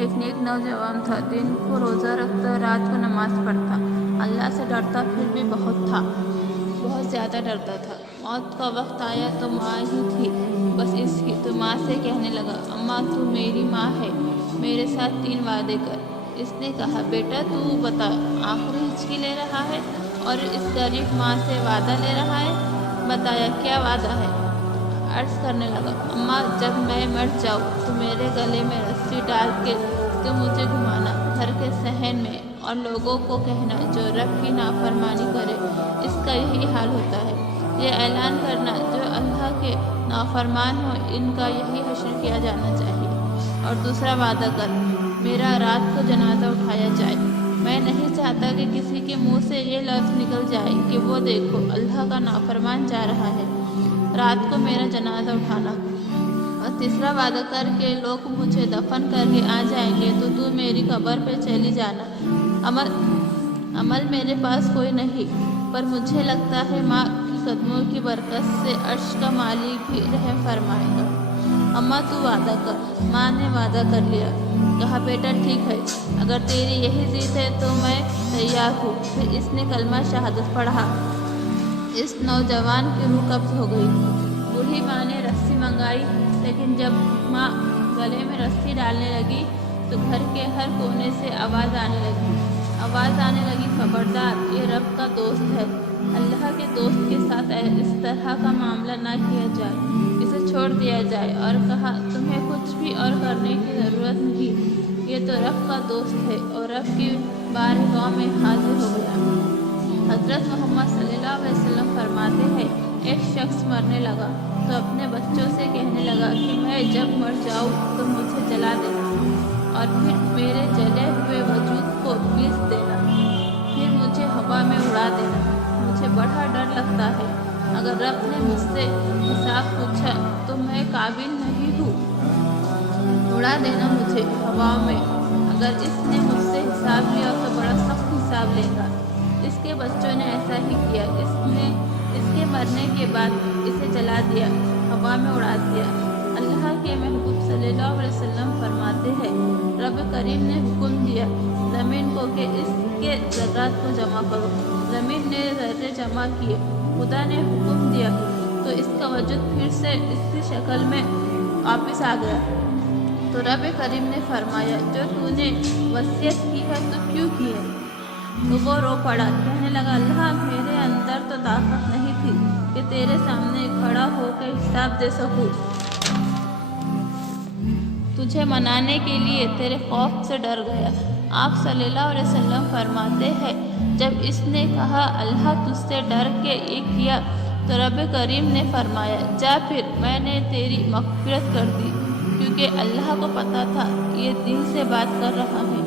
एक नेक नौजवान था, दिन को रोज़ा रखता, रात को नमाज पढ़ता, अल्लाह से डरता, फिर भी बहुत ज़्यादा डरता था। मौत का वक्त आया तो माँ ही थी बस इसकी, तो माँ से कहने लगा, अम्मा तू मेरी माँ है, मेरे साथ 3 वादे कर। इसने कहा, बेटा तू बता, आखिरी हिचकी ले रहा है और इस गरीब माँ से वादा ले रहा है, बताया क्या वादा है। अर्ज करने लगा, अम्मा जब मैं मर जाऊँ तो मेरे गले में रस्सी डाल के तो मुझे घुमाना घर के सहन में और लोगों को कहना जो रब की नाफरमानी करे इसका यही हाल होता है। ये ऐलान करना जो अल्लाह के नाफरमान हो इनका यही हश्र किया जाना चाहिए। और दूसरा वादा कर, मेरा रात को जनाजा उठाया जाए। मैं नहीं चाहता कि किसी के मुंह से ये लफ्ज़ निकल जाए कि वो देखो अल्लाह का नाफरमान जा रहा है, रात को मेरा जनाजा उठाना। और तीसरा वादा कर के लोग मुझे दफन करके आ जाएंगे तो तू मेरी कब्र पे चली जाना। अमल मेरे पास कोई नहीं, पर मुझे लगता है माँ की कदमों की बरकत से अर्श का मालिक भी रहम फरमाएगा। अम्मा तू वादा कर। माँ ने वादा कर लिया। कहा, बेटा ठीक है, अगर तेरी यही जिद है तो मैं तैयार हूँ। फिर इसने कलमा शहादत पढ़ा। इस नौजवान की रूह कब्ज़ हो गई। बूढ़ी माँ ने रस्सी मंगाई, लेकिन जब माँ गले में रस्सी डालने लगी तो घर के हर कोने से आवाज़ आने लगी, खबरदार ये रब का दोस्त है, अल्लाह के दोस्त के साथ इस तरह का मामला ना किया जाए, इसे छोड़ दिया जाए। और कहा, तुम्हें कुछ भी और करने की ज़रूरत नहीं, ये तो रब का दोस्त है। और रब की बारगाह में हाजिर हो गया। हज़रत मोहम्मद सल्लल्लाहु अलैहि वसल्लम फरमाते हैं, एक शख्स मरने लगा तो अपने बच्चों से कहने लगा कि मैं जब मर जाऊँ तो मुझे जला देना और फिर मेरे जले हुए वजूद को पीस देना, फिर मुझे हवा में उड़ा देना। मुझे बड़ा डर लगता है, अगर रब ने मुझसे हिसाब पूछा तो मैं काबिल नहीं हूँ, उड़ा देना मुझे हवा में। अगर इसने मुझसे हिसाब लिया तो बड़ा सख्त हिसाब लेगा। इसके बच्चों ने ऐसा ही किया। इसके मरने के बाद इसे जला दिया, हवा में उड़ा दिया। अल्लाह के महबूब सल्लल्लाहु अलैहि वसल्लम फरमाते हैं, रब करीम ने हुक्म दिया ज़मीन को कि इसके ज़र्रात को जमा करो। ज़मीन ने ज़र्रे जमा किए। खुदा ने हुक्म दिया तो इसका वजूद फिर से इसी शक्ल में वापस आ गया। तो रब करीम ने फरमाया, जो तूने वसीयत की है तो क्यों की है? तो वो रो पड़ा, कहने लगा, अल्लाह मेरे अंदर तो ताकत नहीं थी कि तेरे सामने खड़ा होकर हिसाब दे सकूं। तुझे मनाने के लिए तेरे खौफ से डर गया। आप सल्लल्लाहु अलैहि वसल्लम फरमाते हैं, जब इसने कहा अल्लाह तुझसे डर के ये किया तो रब करीम ने फरमाया, जा फिर मैंने तेरी मग़फ़िरत कर दी, क्योंकि अल्लाह को पता था ये दिल से बात कर रहा है।